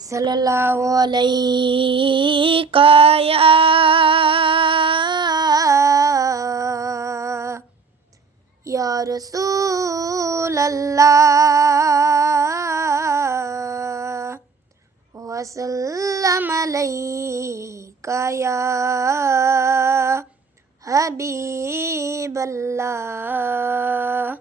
صلی اللہ علیہ یا رسول اللہ وسلم علیک یا حبیب اللہ.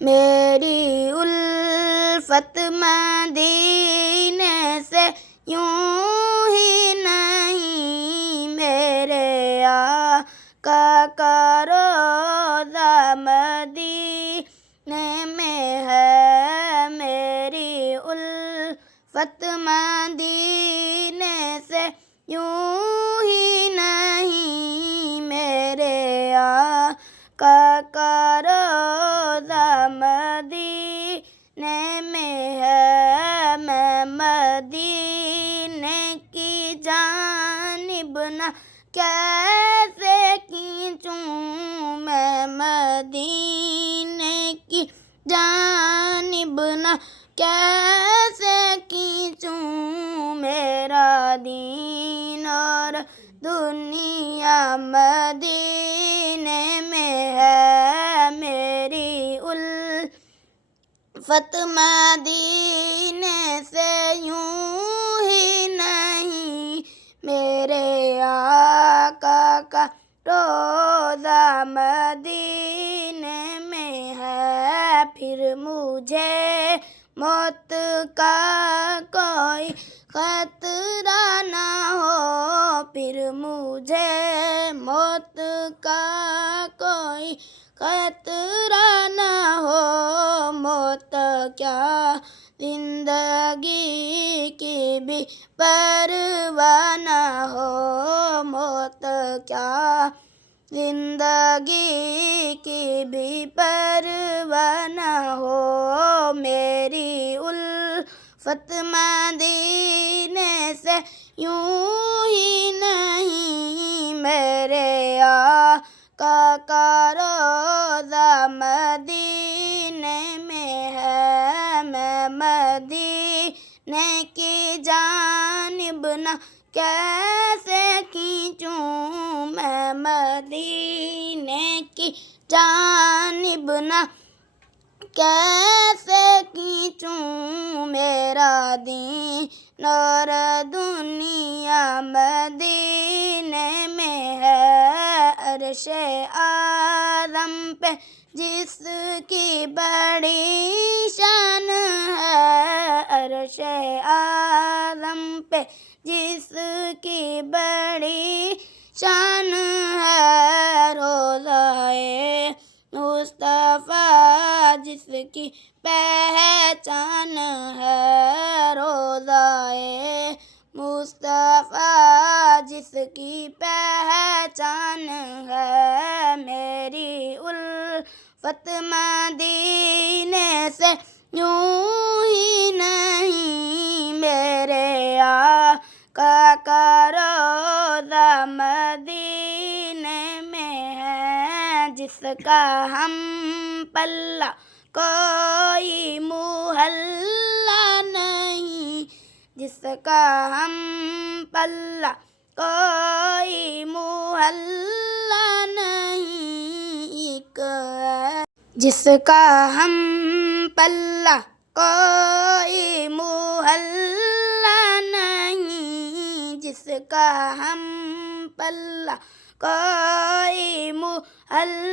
میری الفت مدینے سے یوں ہی نہیں، میرے آقا کا روضہ مدینے میں ہے. میری الفت مدینے سے یوں ہی نہیں، میرے آقا کا روضہ مدینے میں ہے. میں مدینے کی جانب نہ کیسے کھینچوں، میں مدینے کی جانب نہ کیسے کھینچوں. میرا دین اور دنیا مدینے میں ہے. میری الفت مدینے سے یوں ہی نہیں، میرے آقا کا روضہ مدینے میں ہے. پھر مجھے موت کا کوئی خطرہ نہ ہو، پھر مجھے موت کا کوئی خطرہ نہ ہو. موت کیا زندگی کی بھی پرواہ نہ ہو، موت کیا زندگی کی بھی پرواہ نہ ہو. میری الفت مدینے سے یوں ہی نہیں، میرے آقا کا روضہ مدینے میں ہے. میں مدینے کی جانب نہ کیسے کھینچوں، میں مدینے کی جانب نہ کیسے کھینچوں. میرا دین اور دنیا مدینے میں ہے. عرش اعظم پہ جس کی بڑی شان ہے، عرش اعظم پہ جس کی بڑی شان ہے. روضہ مصطفیٰ جس کی پہچان ہے، روضہ مصطفیٰ جس کی پہچان ہے. میری الفت مدینے سے یوں ہی نہیں، میرے آقا کا روضہ مدینے میں ہے. جس کا ہم پلہ کوئی محلہ نہیں، جس کا ہم پلہ کوئی محلہ نہیں. ایک جس کا ہم پلہ کوئی محلہ نہیں، جس کا ہم پلہ کوئی محلہ